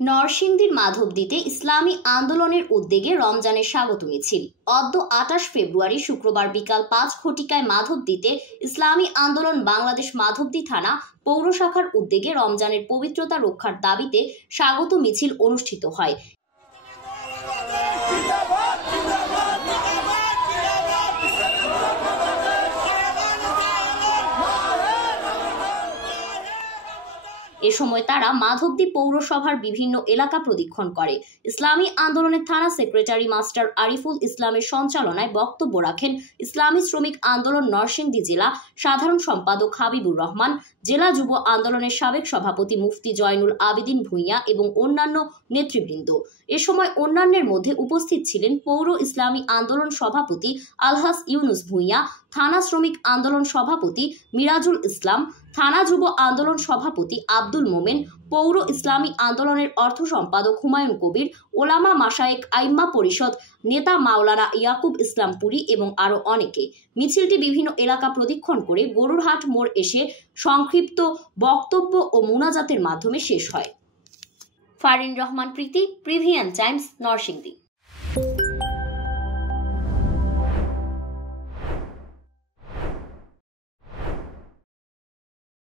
নরসিংদীর মাধবদীতে ইসলামী আন্দোলনের উদ্যোগে রমজানের স্বাগত মিছিল। অদ্য ২৮ ফেব্রুয়ারি শুক্রবার বিকাল ৫ ঘটিকায় মাধবদীতে ইসলামী আন্দোলন বাংলাদেশ মাধবদী থানা পৌর শাখার উদ্যোগে রমজানের পবিত্রতা রক্ষার দাবিতে স্বাগত মিছিল অনুষ্ঠিত হয়। এ সময় তারা মাধবদী পৌরসভার বিভিন্ন এলাকা প্রদক্ষিণ করে। ইসলামী আন্দোলনের থানা সেক্রেটারি মাস্টার আরিফুল ইসলামের সঞ্চালনায় বক্তব্য রাখেন ইসলামী শ্রমিক আন্দোলন নরসিংদী জেলা সাধারণ সম্পাদক হাবিবুর রহমান, জেলা যুব আন্দোলনের সাবেক সভাপতি মুফতি জয়নুল আবেদিন ভূঁইয়া এবং অন্যান্য নেতৃবৃন্দ। এ সময় অন্যান্যের মধ্যে উপস্থিত ছিলেন পৌর ইসলামী আন্দোলন সভাপতি আলহাস ইউনুস ভূঁইয়া, থানা শ্রমিক আন্দোলন সভাপতি মিরাজুল ইসলাম, থানা যুব আন্দোলন সভাপতি আব্দুল মোমেন, পৌর ইসলামী আন্দোলনের অর্থ সম্পাদক হুমায়ুন কবির, ওলামা মাশায়েখ আইম্মা পরিষদ নেতা মাওলানা ইয়াকুব ইসলাম পুরী এবং আরও অনেকে। মিছিলটি বিভিন্ন এলাকা প্রদক্ষিণ করে গরুরহাট মোড় এসে সংক্ষিপ্ত বক্তব্য ও মুনাজাতের মাধ্যমে শেষ হয়। ফারিন রহমান প্রীতি, প্রিভিয়ান টাইমস, নরসিংদী।